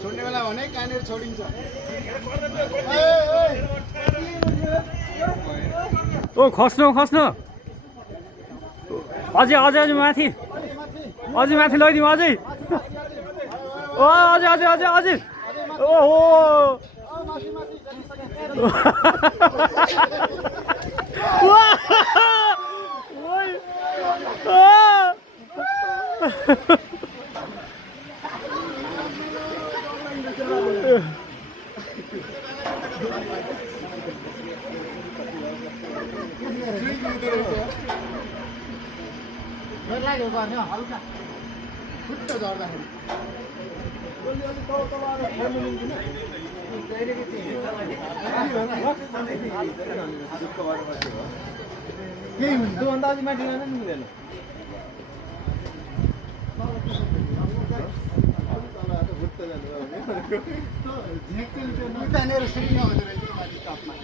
छोड्ने बेला भने कहाँनिर छोडिन्छ ओ खस्नु खस्नु अझै अझै अझै माथि अझै माथि लैदिउँ अझै ओ अझै अझै अझै अझै ओहो लाग्यो गर्ने हल्का खुट्टा झर्दाखेरि केही हुन्छ त्योभन्दा अझै माथि जान नि मिलेन झ्याक्कै शून्य हुँदो रहेछ माथि टपमा